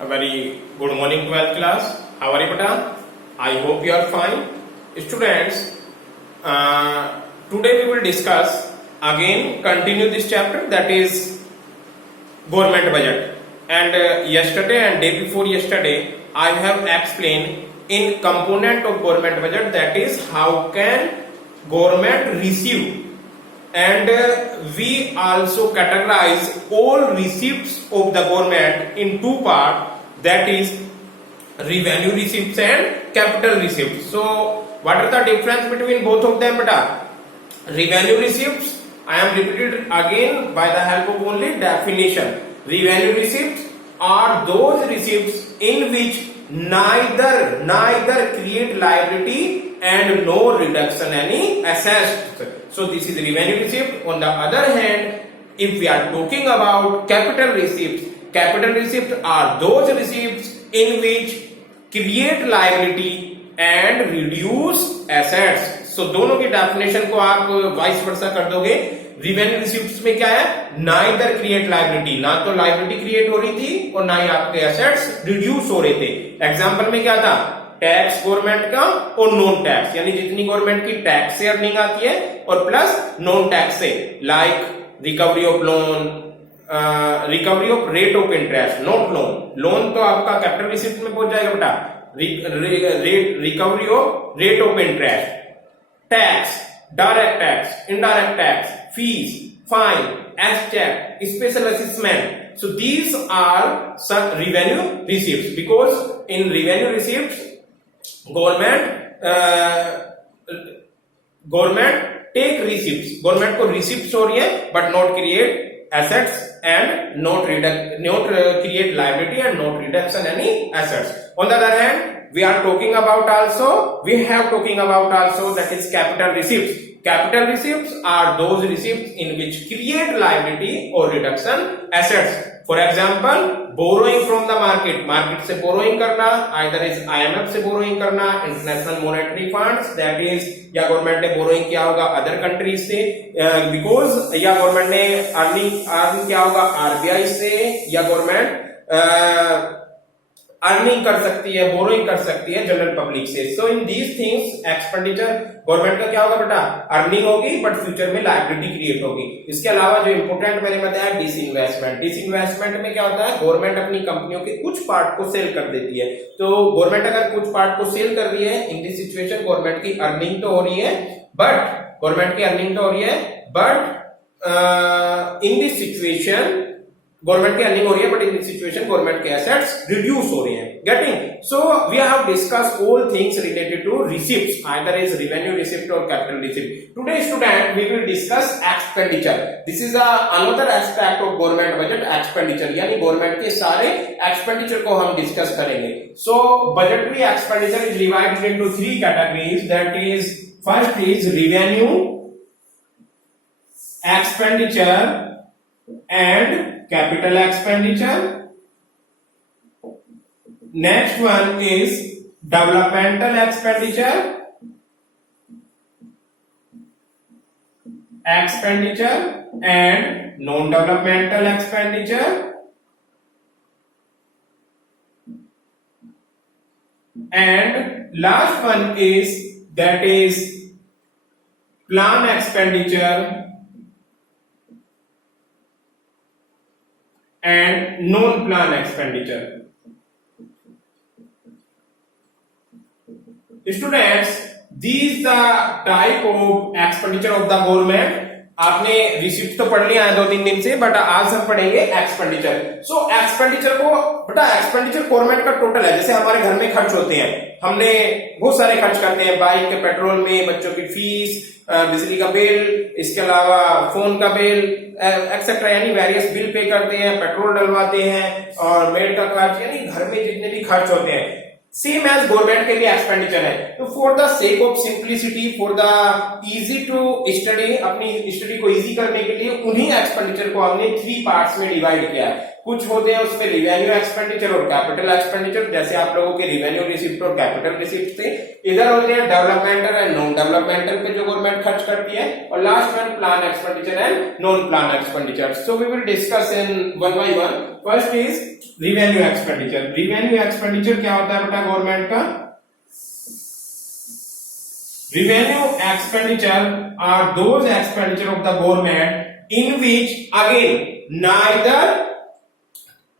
A very good morning, 12th class. How are you, beta? I hope you are fine. Students, today we will discuss again, continue this chapter, that is government budget. And yesterday and day before yesterday, I have explained in component of government budget, that is how can government receive, and we also categorize all receipts of the government in two parts, that is revenue receipts and capital receipts. So what are the difference between both of them, beta? Revenue receipts, I am repeated again by the help of only definition. Revenue receipts are those receipts in which neither create liability and no reduction any assessed. So this is revenue receipt. On the other hand, if we are talking about capital receipts are those receipts in which create liability and reduce assets. So दोनों की definition को आप vice versa कर दोगे. Revenue receipts में क्या है? Neither create liability, ना तो लाइबिलिटी क्रिएट हो रही थी और ना ही आपके एसेट्स रिड्यूस हो रहे थे. एग्जांपल में क्या था? टैक्स गवर्नमेंट का और नॉन टैक्स, यानी जितनी गवर्नमेंट की टैक्स से अर्निंग आती है और प्लस नॉन टैक्स से, like recovery of loan, recovery of rate of interest, not loan. Loan तो आपका कैपिटल रिसिप्ट में पहुंच जाएगा बेटा. Recovery of rate of interest, tax, direct tax, indirect tax, fees, fine, एक्सचेक, special assessment. So these are some revenue receipts, because in revenue receipts government take receipts, government को receipts हो रही है but not create assets and not create liability and not reduction any assets. On the other hand, we have talking about also that is capital receipts. Capital receipts are those receipts in which create liability or reduction assets. For example, borrowing from the market से borrowing करना, either is IMF से borrowing करना, International Monetary Funds, that is या government ने borrowing किया होगा other countries से, because या गवर्नमेंट ने अर्निंग किया होगा RBI से, या गवर्नमेंट अर्निंग कर सकती है, बोरोइंग कर सकती है जनरल पब्लिक से. So in these things expenditure government का क्या होगा बेटा? अर्निंग होगी बट फ्यूचर में लायबिलिटी क्रिएट होगी. इसके अलावा जो इंपोर्टेंट मैंने बताया डिसइन्वेस्टमेंट. डिसइन्वेस्टमेंट में क्या होता है? गवर्नमेंट अपनी कंपनियों के कुछ पार्ट को सेल कर देती है. तो गवर्नमेंट अगर कुछ पार्ट को सेल कर रही है, इन दिस सिचुएशन गवर्नमेंट की अर्निंग तो हो रही है, but in this situation government की अर्निंग हो रही है, but in this situation government के एसेट्स रिड्यूस हो रहे हैं. Getting? So we have discussed all things related to receipts, either is revenue receipt और capital receipt. Today student we will discuss expenditure. This is another aspect of government budget, expenditure, यानी government के सारे expenditure को हम discuss करेंगे. So budgetary expenditure is divided into three categories, that is first is revenue expenditure and capital expenditure. Next one is developmental expenditure and non-developmental expenditure. And last one is that is plan expenditure and non-plan expenditure. Students, these the type of expenditure of the government. आपने receipt तो पढ़ लिया है 2-3 दिन से, but आज हम पढ़ेंगे एक्सपेंडिचर. सो एक्सपेंडिचर को बेटा, एक्सपेंडिचर गवर्नमेंट का टोटल है. जैसे हमारे घर में खर्च होते हैं, हमने बहुत सारे खर्च करते हैं, बाइक के पेट्रोल में, बच्चों की फीस, बिजली का बिल, इसके अलावा फोन का बिल एक्सेट्रा, यानी वेरियस बिल पे करते हैं, पेट्रोल डलवाते हैं और मेड का खर्च, यानी घर में जितने भी खर्च होते हैं सेम एज गवर्नमेंट के भी एक्सपेंडिचर है. तो for the sake of simplicity, for the easy to study, अपनी स्टडी को इजी करने के लिए उन्हीं एक्सपेंडिचर को हमने 3 पार्ट्स में डिवाइड किया है. कुछ होते हैं उसमें रिवेन्यू एक्सपेंडिचर और कैपिटल एक्सपेंडिचर, जैसे आप लोगों के रिवेन्यू रिसिप्ट और कैपिटल रिसिप्ट थे। इधर होते हैं डेवलपमेंटल एंड नॉन डेवलपमेंटल पे जो गवर्नमेंट खर्च करती है, और last one plan expenditure and non plan expenditure. So we will discuss in one by one. First is revenue expenditure. Revenue expenditure क्या होता है बेटा गवर्नमेंट का? Revenue expenditure are those expenditure of the government in which again neither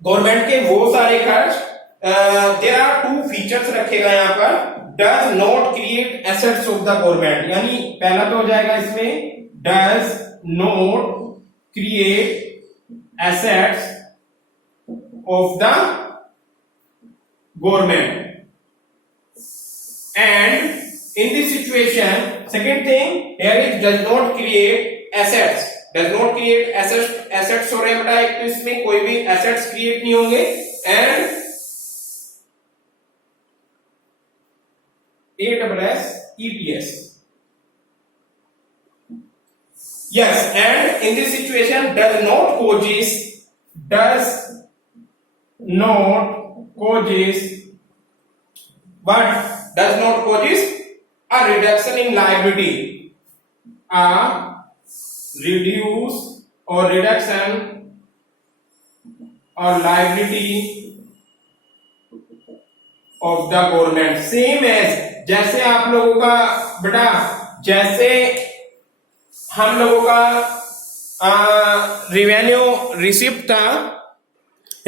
government के वो सारे खर्च there are two features रखे गए यहाँ पर, does not create assets of the government, यानी पहला तो हो जाएगा इसमें does not create assets of the government, and in this situation second thing here is does not create assets, does not create assets हो रहे हैं बेटा, एक तो इसमें कोई भी assets create नहीं होंगे, and EPS, yes, and in this situation does not causes what does not causes a reduction in liability, a reduce or reduction or liability of the government, same as जैसे आप लोगों का बेटा, जैसे हम लोगों का रिवेन्यू रिसिप्ट था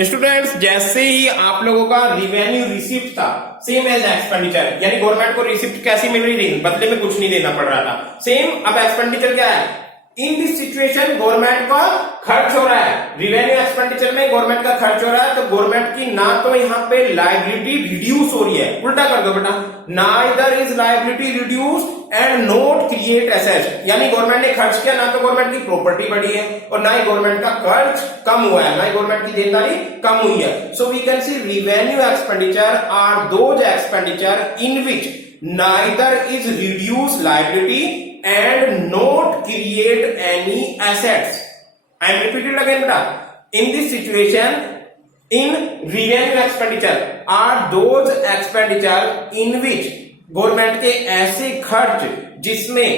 स्टूडेंट्स, जैसे ही आप लोगों का रिवेन्यू रिसिप्ट था सेम एज एक्सपेंडिचर, यानी गवर्नमेंट को रिसिप्ट कैसी मिल रही थी, बदले में कुछ नहीं देना पड़ रहा था, सेम अब एक्सपेंडिचर क्या है, इन दिस सिचुएशन गवर्नमेंट का खर्च हो रहा है, रिवेन्यू एक्सपेंडिचर में गवर्नमेंट का खर्च हो रहा है, तो गवर्नमेंट की ना तो यहाँ पे लायबिलिटी रिड्यूस हो रही है, उल्टा कर दो बेटा, neither is liability reduce and not create assets, यानी गवर्नमेंट ने खर्च किया, ना तो गवर्नमेंट की प्रॉपर्टी बढ़ी है और ना ही गवर्नमेंट का कर्ज कम हुआ है, ना ही गवर्नमेंट की देनदारी कम हुई है। So we can see revenue expenditure are those expenditure in which neither is reduce liability and not create any assets. I am repeating again beta, in this situation in revenue expenditure are those expenditure in which government के ऐसे खर्च जिसमें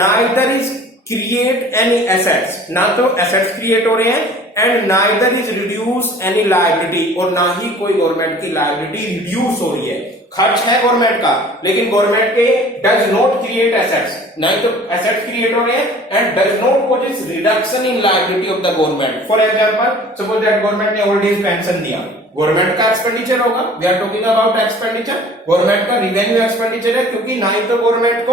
neither is create any assets, ना तो assets create हो रहे हैं, and neither is reduce any liability, और ना ही कोई गवर्नमेंट की liability reduce हो रही है, खर्च है गवर्नमेंट का लेकिन गवर्नमेंट के डज नॉट क्रिएट एसेट्स, नहीं तो एसेट्स क्रिएट हो रहे हैं, and does not causes reduction in liability of the government. For example suppose that government ने ओल्ड एज पेंशन दिया, गवर्नमेंट का एक्सपेंडिचर होगा, we are talking about expenditure, government का रिवेन्यू एक्सपेंडिचर है, क्योंकि ना ही तो गवर्नमेंट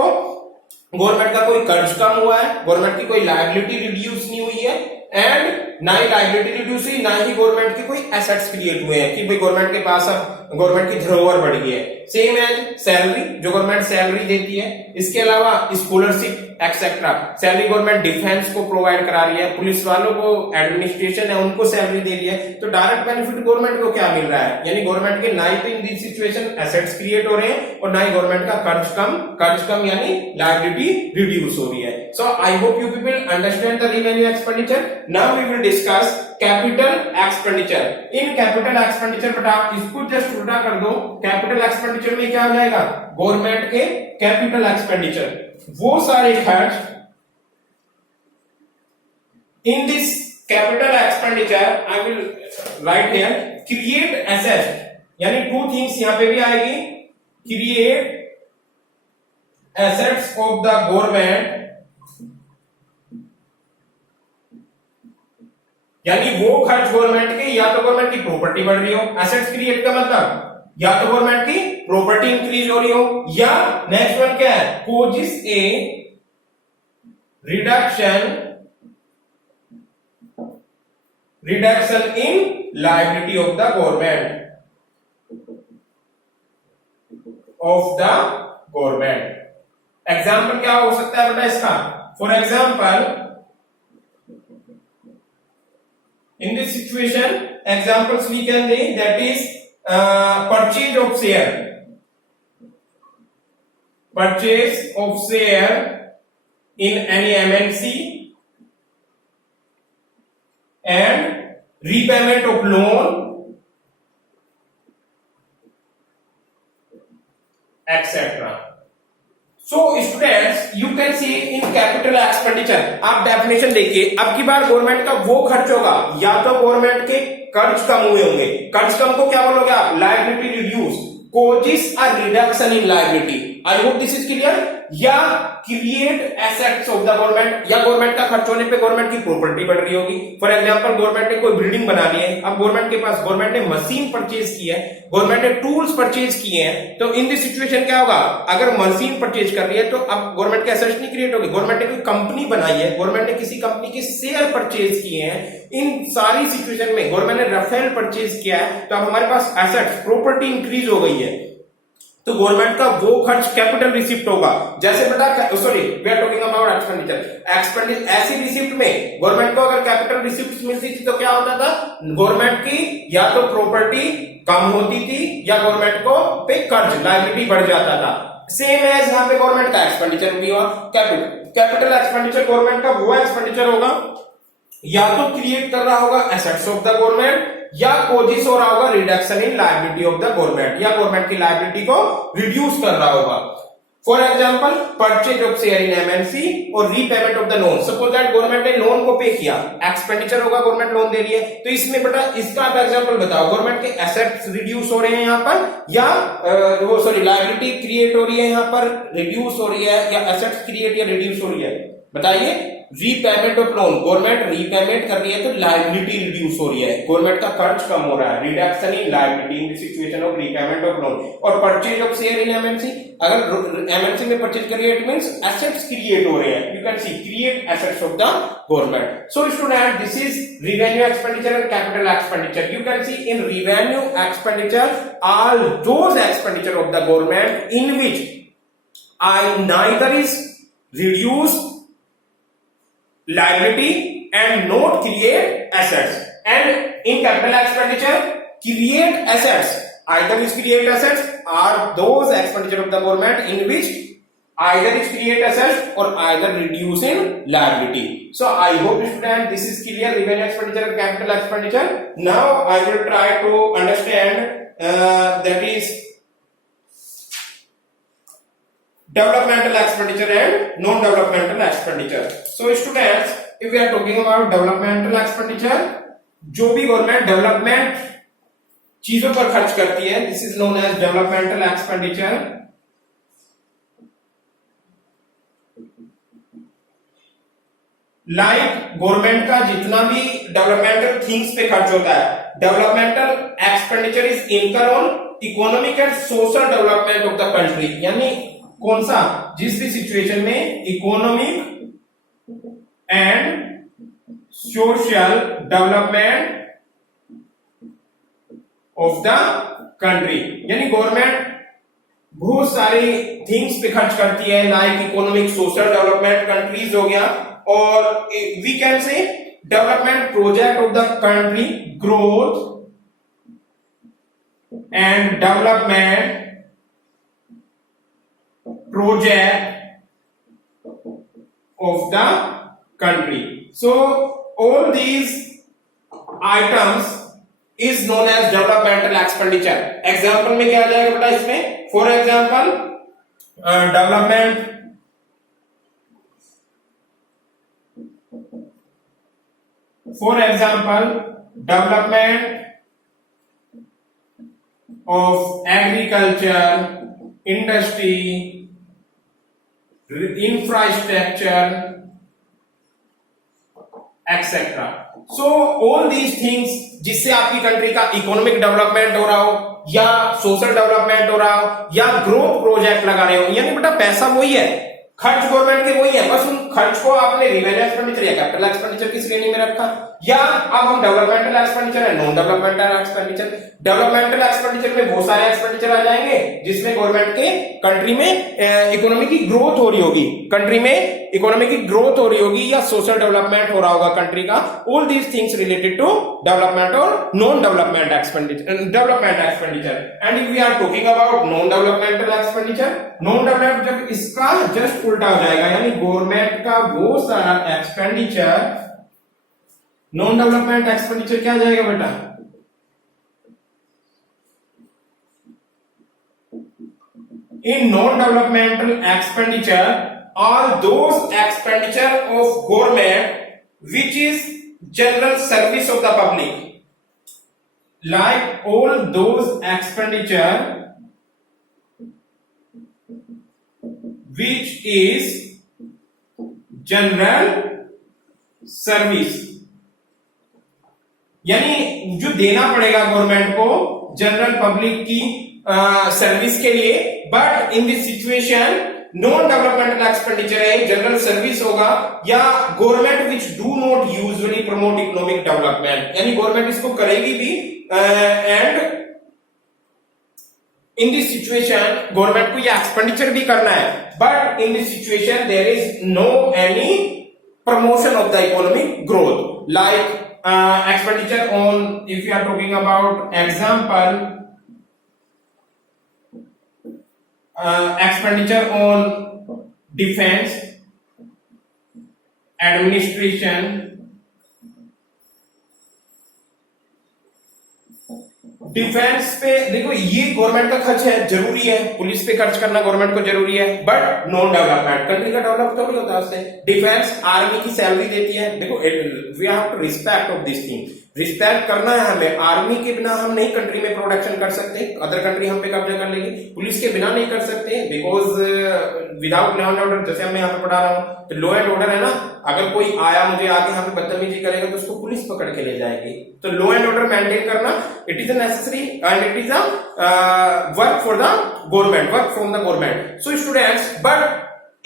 का कोई कर्ज कम हुआ है, गवर्नमेंट की कोई लायबिलिटी रिड्यूस नहीं हुई है, एंड ना ही लायबिलिटी रिड्यूस हुई, ना ही गवर्नमेंट के कोई एसेट्स क्रिएट हुए हैं कि भाई गवर्नमेंट के पास अब गवर्नमेंट की धरोहर बढ़ गई है, सेम एज सैलरी, जो गवर्नमेंट सैलरी देती है, इसके अलावा scholarship etcetera, salary government defence को प्रोवाइड करा रही है, पुलिस वालों को एडमिनिस्ट्रेशन है उनको सैलरी दे रही है, तो डायरेक्ट बेनिफिट गवर्नमेंट को क्या मिल रहा है, यानी गवर्नमेंट के ना ही तो इन दिस सिचुएशन एसेट्स क्रिएट हो रहे हैं और ना ही गवर्नमेंट का कर्ज कम यानी लायबिलिटी रिड्यूस हो रही है। So I hope you people understand the revenue expenditure. Now we will discuss capital expenditure. In capital expenditure बेटा इसको जस्ट उल्टा कर दो, कैपिटल एक्सपेंडिचर में क्या हो जाएगा, गवर्नमेंट के कैपिटल एक्सपेंडिचर वो सारे खर्च, in this capital expenditure I will write here create asset, यानी टू थिंग्स यहां पे भी आएगी, create assets of the government, यानी वो खर्च गवर्नमेंट के, या तो गवर्नमेंट की प्रॉपर्टी बढ़ रही हो, एसेट्स क्रिएट का मतलब या तो गवर्नमेंट की प्रॉपर्टी इंक्रीज हो रही हो, या नेक्स्ट वन क्या है, causes A reduction in liability of the government example क्या हो सकता है बेटा इसका, for example in this situation examples we can take, that is purchase of share in any MNC and repayment of loan, etc. So students, you can see in capital expenditure, आप definition देखिए, अब की बार government का वो खर्च होगा या तो गवर्नमेंट के कर्ज कम हुए होंगे, कर्ज कम को क्या बोलोगे आप, liability reduce, causes a reduction in liability, I hope this is clear, या create assets of the government, या गवर्नमेंट का खर्च होने पे गवर्नमेंट की प्रॉपर्टी बढ़ रही होगी। फॉर एग्जांपल गवर्नमेंट ने कोई बिल्डिंग बना ली है, अब गवर्नमेंट के पास, गवर्नमेंट ने मशीन परचेज की है, गवर्नमेंट ने टूल्स परचेज किए हैं, तो इन दिस सिचुएशन क्या होगा, अगर मशीन परचेज कर रही है तो अब गवर्नमेंट के एसेट्स नहीं क्रिएट होगी, गवर्नमेंट ने कोई कंपनी बनाई है, गवर्नमेंट ने किसी कंपनी के शेयर परचेज किए हैं, इन सारी सिचुएशन में गवर्नमेंट ने राफेल परचेज किया है, तो अब हमारे पास एसेट्स, प्रॉपर्टी इंक्रीज हो गई है, तो गवर्नमेंट का वो खर्च कैपिटल रिसिप्ट होगा। जैसे बेटा, sorry we are talking about expenditure, ऐसी रिसिप्ट में गवर्नमेंट को अगर कैपिटल रिसिप्ट मिलती थी तो क्या होता था, गवर्नमेंट की या तो प्रॉपर्टी कम होती थी या गवर्नमेंट को पे कर्ज, लायबिलिटी बढ़ जाता था। सेम एज यहाँ पे गवर्नमेंट का एक्सपेंडिचर भी हुआ, कैपिटल एक्सपेंडिचर गवर्नमेंट का वो एक्सपेंडिचर होगा या तो क्रिएट कर रहा होगा एसेट्स ऑफ द गवर्नमेंट, या कोजिस हो रहा होगा reduction in liability of the government, या गवर्नमेंट की लायबिलिटी को रिड्यूस कर रहा होगा। For example purchase of share in MNC और repayment of the loan, suppose that government ने लोन को पे किया, एक्सपेंडिचर होगा, गवर्नमेंट लोन दे रही है, तो इसमें बेटा इसका आप एग्जांपल बताओ, गवर्नमेंट के एसेट्स रिड्यूस हो रहे हैं यहाँ पर, या वो सॉरी लायबिलिटी क्रिएट हो रही है यहाँ पर, रिड्यूस हो रही है, या एसेट्स क्रिएट या रिड्यूस हो रही है, बताइए। Repayment of loan, government repayment कर रही है तो लायबिलिटी रिड्यूस हो रही है, गवर्नमेंट का कर्ज कम हो रहा है, reduction in liability in the situation of repayment of loan. और purchase of share in MNC, अगर एमएनसी में परचेज कर रही है इट मींस एसेट्स क्रिएट हो रहे हैं, you can see create assets of the government. So student, this is revenue expenditure and capital expenditure. You can see in revenue expenditure all those expenditure of the government in which I neither is reduce liability and not create assets, and in capital expenditure create assets, either is create assets or those expenditure of the government in which either is create assets or either reduce in liability. So I hope student this is clear, revenue expenditure and capital expenditure. Now I will try to understand that is developmental expenditure and non-developmental expenditure. So students, if we are talking about developmental expenditure, जो भी government development चीजों पर खर्च करती है, this is known as developmental expenditure. Like government का जितना भी डेवलपमेंटल थिंग्स पे खर्च होता है, developmental expenditure is income on economic and social development of the country, यानी कौन सा, जिस भी सिचुएशन में economic and social development of the country, यानी गवर्नमेंट बहुत सारी थिंग्स पे खर्च करती है, like economic social development countries हो गया, और we can say development project of the country, growth and development project of the country. So all these items is known as developmental expenditure. Example में क्या आ जाएगा बेटा इसमें, for example development of agriculture, industry, infrastructure, etc. So all these things जिससे आपकी country का economic development हो रहा हो, या सोशल डेवलपमेंट हो रहा हो, या ग्रोथ प्रोजेक्ट लगा रहे हो, यानी बेटा पैसा वही है, खर्च गवर्नमेंट के वही है, बस उन खर्च को आपने रेवेन्यू एक्सपेंडिचर या कैपिटल एक्सपेंडिचर की श्रेणी में रखा, या अब हम डेवलपमेंटल एक्सपेंडिचर है non developmental expenditure. Developmental expenditure में बहुत सारे एक्सपेंडिचर आ जाएंगे जिसमें गवर्नमेंट के कंट्री में इकोनॉमी की ग्रोथ हो रही होगी, कंट्री में इकोनॉमी की ग्रोथ हो रही होगी, या सोशल डेवलपमेंट हो रहा होगा कंट्री का, all these things related to development और non development expenditure, development expenditure. And if we are talking about non developmental expenditure, non development इसका जस्ट उल्टा हो जाएगा, यानी गवर्नमेंट का वो सारा एक्सपेंडिचर नॉन डेवलपमेंट एक्सपेंडिचर क्या जाएगा बेटा? In non-developmental expenditure are those expenditure of government which is general service of the public, like all those expenditure which is general service, यानी जो देना पड़ेगा गवर्नमेंट को जनरल पब्लिक की सर्विस के लिए, but in this situation non developmental expenditure है, general service होगा, या government which do not usually promote economic development, यानी गवर्नमेंट इसको करेगी भी and in this situation government को ये एक्सपेंडिचर भी करना है, but in this situation there is no any promotion of the economic growth, like expenditure on, if you are talking about example, expenditure on defense, administration, defence पे देखो ये government का खर्च है, जरूरी है, पुलिस पे खर्च करना गवर्नमेंट को जरूरी है, बट नॉन डेवलपमेंट कंट्री का डेवलप तो नहीं होता उससे। डिफेंस आर्मी की सैलरी देती है, देखो we have to respect of this thing, respect करना है हमें। आर्मी के बिना हम नहीं कंट्री में प्रोडक्शन कर सकते, अदर कंट्री हम पे कब्जा कर लेगी। पुलिस के बिना नहीं कर सकते, because without law and order, जैसे मैं यहाँ पे पढ़ा रहा हूँ तो लॉ एंड ऑर्डर है ना, अगर कोई आया मुझे आके यहाँ पे बदतमीजी करेगा तो उसको पुलिस पकड़ के ले जाएगी। तो लॉ एंड ऑर्डर मेंटेन करना it is a necessary and it is a work for the government, work from the government. So students, but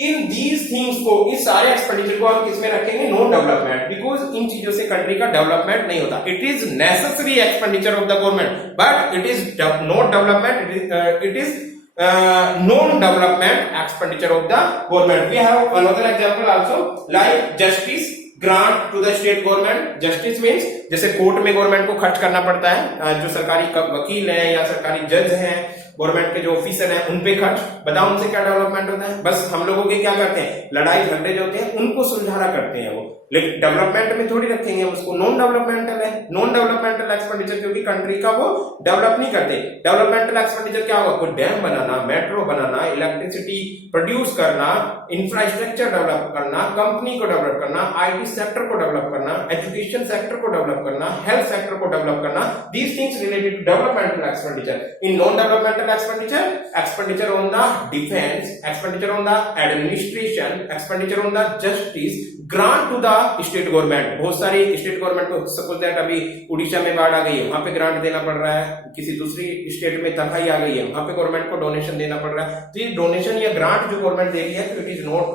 in these things को, इस सारे एक्सपेंडिचर को हम किसमें रखेंगे? नॉन डेवलपमेंट, बिकॉज इन चीजों से कंट्री का डेवलपमेंट नहीं होता। It is necessary expenditure of the government, but it is not development, it is non-development expenditure of the government. We have another example also, like justice grant to the state government. Justice means जैसे court में government को खर्च करना पड़ता है, जो सरकारी वकील हैं या सरकारी जज हैं, गवर्नमेंट के जो ऑफिसर हैं, उन पे खर्च। बताओ उनसे क्या डेवलपमेंट होता है? बस हम लोगों के क्या करते हैं, लड़ाई झगड़े जो होते हैं उनको सुलझाना करते हैं वो, लेकिन डेवलपमेंट में थोड़ी रखेंगे हम उसको। नॉन डेवलपमेंटल है, नॉन डेवलपमेंटल एक्सपेंडिचर, क्योंकि कंट्री का वो डेवलप नहीं करते। डेवलपमेंटल एक्सपेंडिचर क्या होगा? कोई डैम बनाना, मेट्रो बनाना, इलेक्ट्रिसिटी प्रोड्यूस करना, इंफ्रास्ट्रक्चर डेवलप करना, कंपनी को डेवलप करना, आईटी सेक्टर को डेवलप करना, एजुकेशन सेक्टर को डेवलप करना, हेल्थ सेक्टर को डेवलप करना, these things related to developmental expenditure. In non developmental expenditure, expenditure on the defense, expenditure on the administration, expenditure on the justice, grant to the state government। बहुत सारी state government को, suppose that अभी उड़ीसा में बाढ़ आ गई है, वहां पे ग्रांट देना पड़ रहा है, किसी दूसरी स्टेट में तबाही आ गई है, वहां पे गवर्नमेंट को डोनेशन देना पड़ रहा है। तो ये डोनेशन या ग्रांट जो गवर्नमेंट दे रही है, तो इट इज नॉट,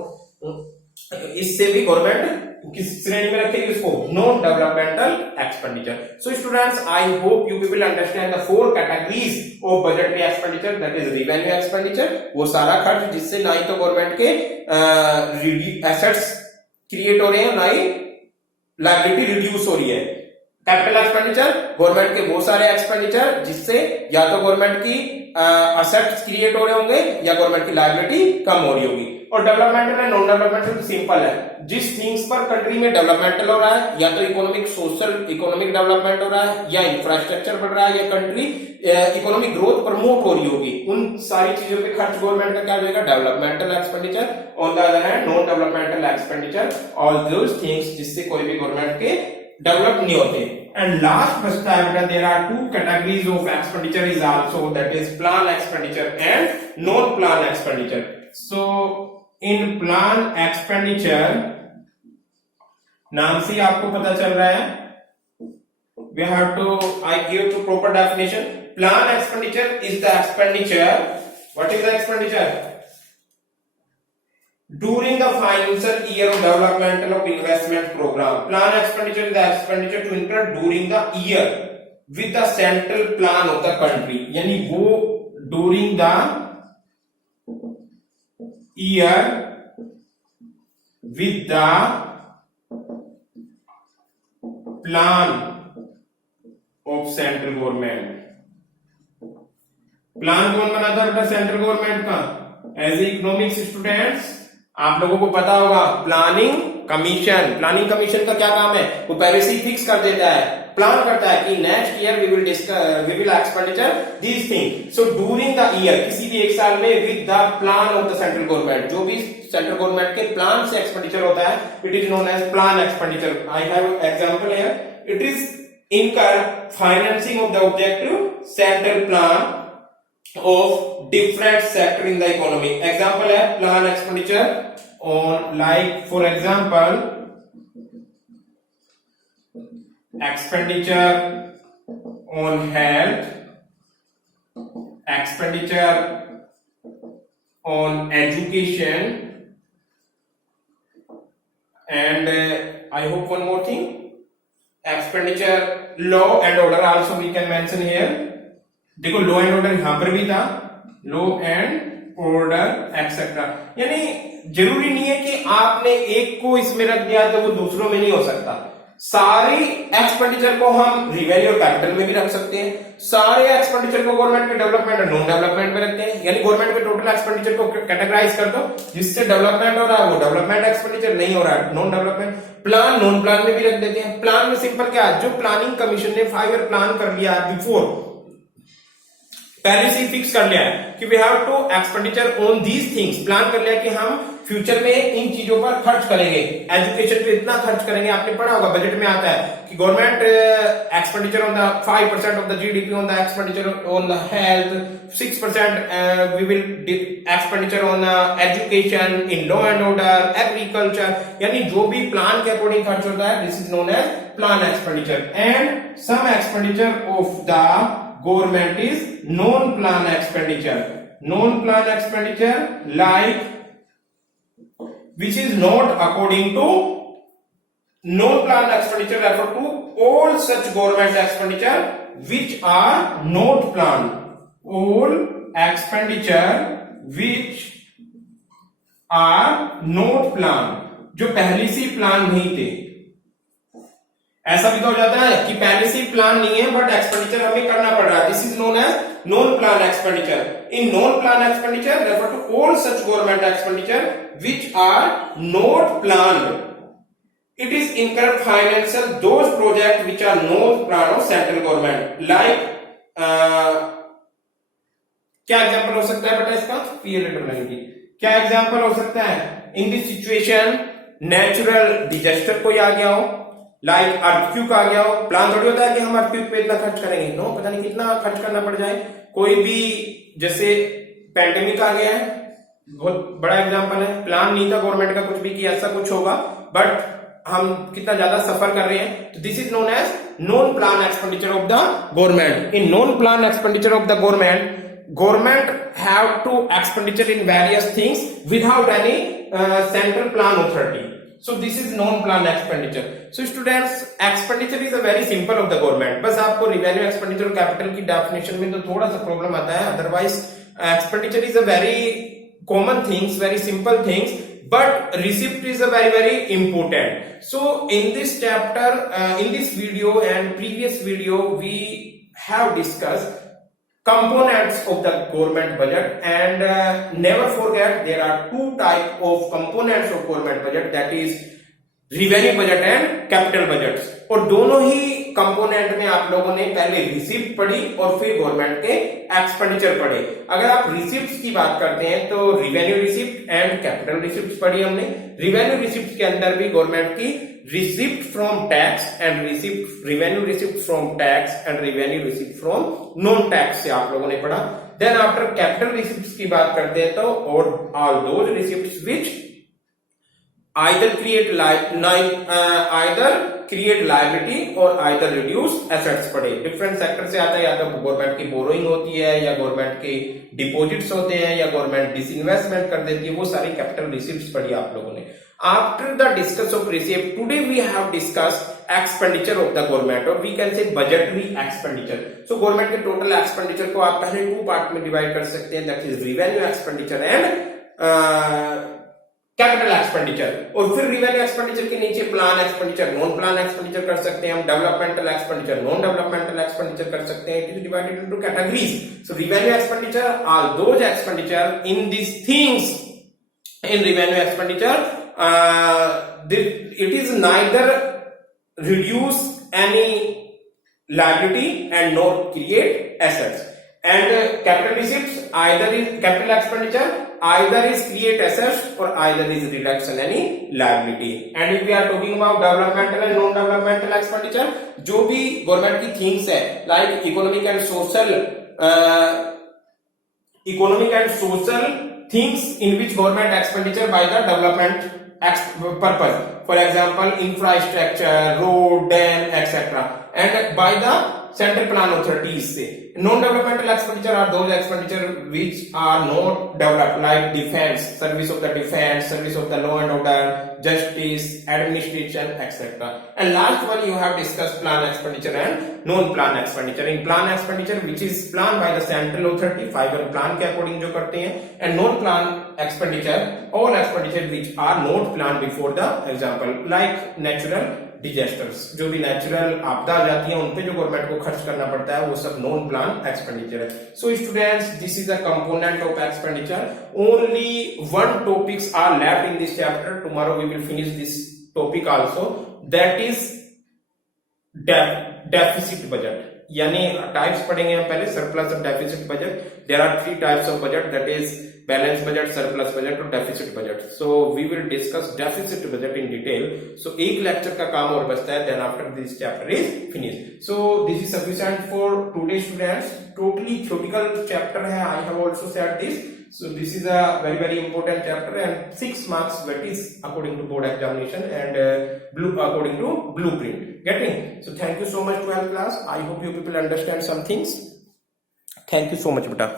इससे भी गवर्नमेंट किस श्रेणी में रखेगी उसको? Non developmental expenditure. So students, I hope you people understand the 4 categories of budgetary expenditure, that is revenue expenditure, वो सारा खर्च जिससे ना ही तो गवर्नमेंट के एसेट्स क्रिएट हो रहे हैं, ना ही लायबिलिटी रिड्यूस हो रही है। कैपिटल एक्सपेंडिचर, गवर्नमेंट के वो सारे एक्सपेंडिचर जिससे या तो गवर्नमेंट की असेट्स क्रिएट हो रहे होंगे या गवर्नमेंट की लायबिलिटी कम हो रही होगी। और डेवलपमेंटल एंड नॉन डेवलपमेंटल तो सिंपल है, जिस थिंग्स पर कंट्री में डेवलपमेंटल हो रहा है, या तो इकोनॉमिक सोशल इकोनॉमिक डेवलपमेंट हो रहा है, या इंफ्रास्ट्रक्चर बढ़ रहा है, या कंट्री इकोनॉमिक ग्रोथ प्रमोट हो रही होगी, उन सारी चीजों पे खर्च गवर्नमेंट का क्या जाएगा? Developmental expenditure. On the other hand non developmental expenditure, all those things जिससे कोई भी गवर्नमेंट के डेवलप नहीं होते। And last बचता है बेटा, there are 2 categories of expenditure is also, that is plan expenditure and non-plan expenditure. So in plan expenditure, नाम से आपको पता चल रहा है, we have to, I give to proper definition. Plan expenditure is the expenditure. What is the expenditure? During the financial year of developmental of investment program. Plan expenditure is the expenditure to incur during the year with the central plan of the country. यानी वो during the year with the plan of central government. Plan कौन बनाता है बेटा? Central government का। As economics students आप लोगों को पता होगा, प्लानिंग कमीशन, प्लानिंग कमीशन का क्या काम है, वो पहले से ही फिक्स कर देता है, प्लान करता है कि next year we will expenditure these thing. So during the year, किसी भी एक साल में, with the plan of the central government, जो भी सेंट्रल गवर्नमेंट के प्लान से एक्सपेंडिचर होता है, it is known as plan expenditure. I have example here, it is incur financing of the objective central plan of different sector in the economy. Example है plan expenditure on, like for example expenditure on health, expenditure on education, and I hope one more thing, expenditure law and order also we can mention here। देखो law and order यहां पर भी था, law and order etcetera. यानी जरूरी नहीं है कि आपने एक को इसमें रख दिया तो वो दूसरों में नहीं हो सकता। सारी एक्सपेंडिचर को हम रिवेन्यू और कैपिटल में भी रख सकते हैं, सारे एक्सपेंडिचर को गवर्नमेंट के डेवलपमेंट और नॉन डेवलपमेंट में रखते हैं। यानी गवर्नमेंट के टोटल एक्सपेंडिचर को कैटेगराइज कर दो, जिससे डेवलपमेंट हो रहा है वो डेवलपमेंट एक्सपेंडिचर, नहीं हो रहा है non development. Plan non plan में भी रख देते हैं। प्लान में सिंपल क्या है, जो प्लानिंग कमीशन ने 5 ईयर प्लान कर लिया बिफोर, पहले से फिक्स कर लिया है कि we have to expenditure on these things, plan कर लिया कि हम फ्यूचर में इन चीजों पर खर्च करेंगे, एजुकेशन पे इतना खर्च करेंगे। आपने पढ़ा होगा बजट में आता है कि government expenditure on the 5% of the GDP on the expenditure on the health, 6% we will expenditure on education, in law and order, agriculture. यानी जो भी प्लान के अकॉर्डिंग खर्च होता है, this is known as plan expenditure. And some expenditure of the government is non-plan expenditure. Non-plan expenditure like which is not according to non-plan expenditure refer to all such government expenditure which are not planned. All expenditure which are not planned, जो पहले से plan नहीं थे। ऐसा भी तो हो जाता है कि पहले से प्लान नहीं है बट एक्सपेंडिचर हमें करना पड़ रहा है, this is known as non plan expenditure. In non plan expenditure refer to all such government expenditure which are not planned. It is incur financial those project which are not plan of central government. Like क्या example हो सकता है बेटा इसका, क्या example हो सकता है? In this situation natural disaster कोई आ गया हो, लाइक अर्थक्वेक आ गया हो, प्लान थोड़ी होता है कि हम अर्थक्वेक पे इतना खर्च करेंगे, नो, पता नहीं कितना खर्च करना पड़ जाए। कोई भी जैसे पैंडेमिक आ गया है, बहुत बड़ा एग्जांपल है, प्लान नहीं था गवर्नमेंट का कुछ भी कि ऐसा कुछ होगा, बट हम कितना ज्यादा सफर कर रहे हैं, तो this is known as non plan expenditure of the government. In non plan expenditure of the government have to expenditure in various things without any central plan authority. So this is non-plan expenditure. So students, expenditure is a very simple of the government. बस आपको revenue, expenditure और capital की definition में तो थोड़ा सा problem आता है, otherwise expenditure is a very common things, very simple things, but receipt is a very important. So in this chapter, in this video and previous video, we have discussed components of the government budget, and never forget there are two type of components of government budget, that is revenue budget and capital budgets। और दोनों ही component में आप लोगों ने पहले receipt पढ़ी और फिर गवर्नमेंट के एक्सपेंडिचर पढ़े। अगर आप रिसिप्ट की बात करते हैं तो revenue receipt and capital receipt पढ़ी हमने। रिवेन्यू रिसिप्ट के अंदर भी गवर्नमेंट की receipt from tax and receipt, revenue receipt from tax and revenue receipt from non tax से आप लोगों ने पढ़ा। देन आफ्टर कैपिटल रिसिप्ट की बात करते हैं तो और all those receipt which either create liability और either reduce assets पड़े। डिफरेंट सेक्टर से आता है, या तो गवर्नमेंट की बोरोइंग होती है, या गवर्नमेंट के डिपॉजिट्स होते हैं, या गवर्नमेंट डिसइन्वेस्टमेंट कर देती है, वो सारी कैपिटल रिसिप्ट्स पढ़ी आप लोगों ने। After the discuss of receipt, today we have discussed expenditure of the government, और we can say budgetary expenditure. So government के टोटल एक्सपेंडिचर को आप पहले 2 पार्ट में डिवाइड कर सकते हैं, that is revenue expenditure and capital expenditure. और फिर रिवेन्यू एक्सपेंडिचर के नीचे plan expenditure, non plan expenditure कर सकते हैं हम, developmental expenditure, non developmental expenditure कर सकते हैं। It is divided into categories. So revenue expenditure are those expenditure in this things, in revenue expenditure it is neither reduce any liability and nor create assets. And capital receipts either is capital expenditure, either is create assets or either is reduction any liability. And if we are talking about developmental and non-developmental expenditure, जो भी government की things है like economic and social things in which government expenditure by the development purpose, for example infrastructure, road, dam, etc. and by the central plan authorities से. Non-developmental expenditure are those expenditure which are not developed, like defense, service of the defense, service of the law and order, justice, administration, etc. And last one you have discussed plan expenditure and non-plan expenditure. In plan expenditure which is planned by the central authority, 5-year plan के according जो करते हैं, and non-plan expenditure, all expenditure which are not planned before the example, like natural disasters, जो भी natural आपदा आ जाती है उन पे जो गवर्नमेंट को खर्च करना पड़ता है वो सब नॉन प्लान एक्सपेंडिचर है. So students, this is the component of expenditure. Only one topics are left in this chapter. Tomorrow we will finish this topic also, that is deficit budget. यानी types पढ़ेंगे हम पहले, surplus और deficit budget. There are 3 types of budget, that is balance budget, surplus budget और deficit budget. So we will discuss deficit budget in detail. So एक lecture का काम और बचता है, then after this chapter is finish. So this is sufficient for today students. Totally theoretical chapter है, I have also said this. So this is a very important chapter and 6 marks that is according to board examination and according to blueprint. Getting? So thank you so much to all class. I hope you people understand some things. Thank you so much beta.